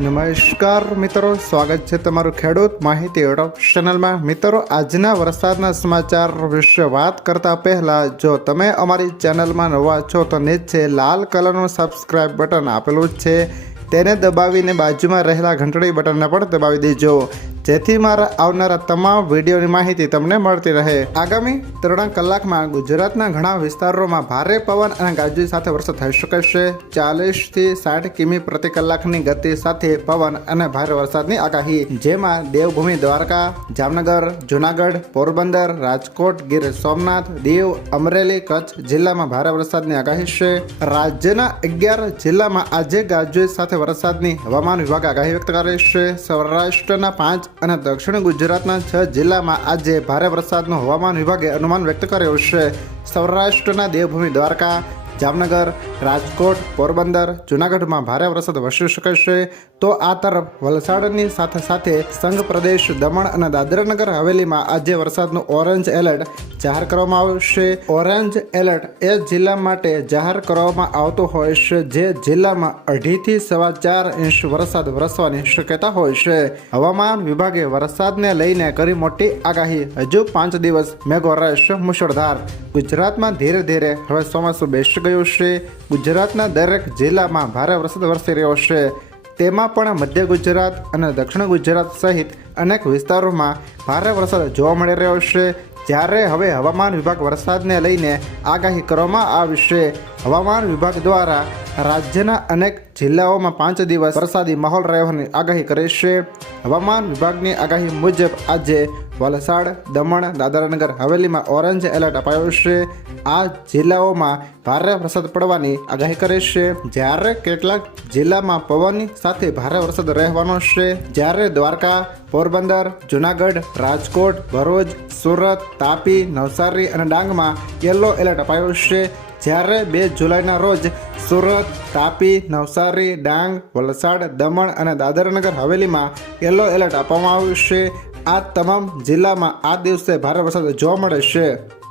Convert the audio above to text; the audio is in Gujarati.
નમસ્કાર મિત્રો, સ્વાગત છે તમારું ખેડૂત માહિતી યુટ્યુબ ચેનલમાં. મિત્રો, આજના વરસાદના સમાચાર વિશે વાત કરતા પહેલા, જો તમે અમારી ચેનલમાં નવા છો, તો નીચે લાલ કલરનું સબસ્ક્રાઇબ બટન આપેલું જ છે. તેને દબાવીને બાજુમાં રહેલા ઘંટડી બટનને પણ દબાવી દેજો. જેથી મારા આવનારા તમામ વિડીયોની માહિતી તમને મળતી રહે. આગામી ત્રણ કલાકમાં ગુજરાતના ઘણા વિસ્તારોમાં ભારે પવન અને ગાજવીજ સાથે વરસાદ થઈ શકે છે ચાલીસથી સાઠ કિમી પ્રતિ કલાકની ગતિ સાથે પવન અને ભારે વરસાદની આગાહી. જેમાં દેવભૂમિ, દ્વારકા, જામનગર, જુનાગઢ, પોરબંદર, રાજકોટ, ગીર સોમનાથ, દીવ, અમરેલી, કચ્છ જિલ્લામાં ભારે વરસાદની આગાહી છે. રાજ્યના અગિયાર જિલ્લામાં આજે ગાજવીજ સાથે વરસાદની હવામાન વિભાગ આગાહી વ્યક્ત કરી છે. સૌરાષ્ટ્રના પાંચ અને દક્ષિણ ગુજરાતના છ જિલ્લામાં આજે ભારે વરસાદનું હવામાન વિભાગે અનુમાન વ્યક્ત કર્યું છે. સૌરાષ્ટ્રના દેવભૂમિ દ્વારકા, જામનગર, રાજકોટ, પોરબંદર, જુનાગઢમાં ભારે વરસાદ વરસી શકે છે. તો આ તરફ વલસાડની સાથે સાથે સંઘ પ્રદેશ દમણ અને દાદરાનગર હવેલીમાં આજે વરસાદનું ઓરેન્જ એલર્ટ જાહેર કરવામાં આવશે ઓરેન્જ એલર્ટ એ જિલ્લા માટે જાહેર કરવામાં આવતો હોય છે, જે જિલ્લામાં અઢીથી સવા ચાર ઇંચ વરસાદ વરસવાની શક્યતા હોય છે. હવામાન વિભાગે વરસાદને લઈને કરી મોટી આગાહી. હજુ પાંચ દિવસ મેઘો રહેશે મુશળધાર. ગુજરાતમાં ધીરે ધીરે હવે ચોમાસું બેસી ગયું છે. ગુજરાતના દરેક જિલ્લામાં ભારે વરસાદ વરસી રહ્યો છે. તેમાં પણ મધ્ય ગુજરાત અને દક્ષિણ ગુજરાત સહિત અનેક વિસ્તારોમાં ભારે વરસાદ જોવા મળી રહ્યો છે. જ્યારે હવે હવામાન વિભાગ વરસાદને લઈને આગાહી કરવામાં આવી છે હવામાન વિભાગ દ્વારા રાજ્યના અનેક જિલ્લાઓમાં પાંચ દિવસ વરસાદી માહોલ રહેવાની આગાહી કરી છે. હવામાન વિભાગની આગાહી મુજબ આજે વલસાડ, દમણ, દાદરાનગર, હવેલીમાં ઓરેન્જ એલર્ટ અપાયો છે. આ જિલ્લાઓમાં ભારે વરસાદ પડવાની આગાહી કરે છે. જ્યારે કેટલાક જિલ્લામાં પવનની સાથે ભારે વરસાદ રહેવાનો છે, જ્યારે દ્વારકા, પોરબંદર, જુનાગઢ, રાજકોટ, ભરૂચ, સુરત, તાપી, નવસારી અને ડાંગમાં યલો એલર્ટ અપાયો છે. જ્યારે બે જુલાઈના રોજ સુરત, તાપી, નવસારી, ડાંગ, વલસાડ, દમણ અને દાદરનગર હવેલીમાં યલો એલર્ટ આપવામાં આવ્યું છે. આ તમામ જિલ્લામાં આ દિવસે ભારે વરસાદ જોવા મળે છે.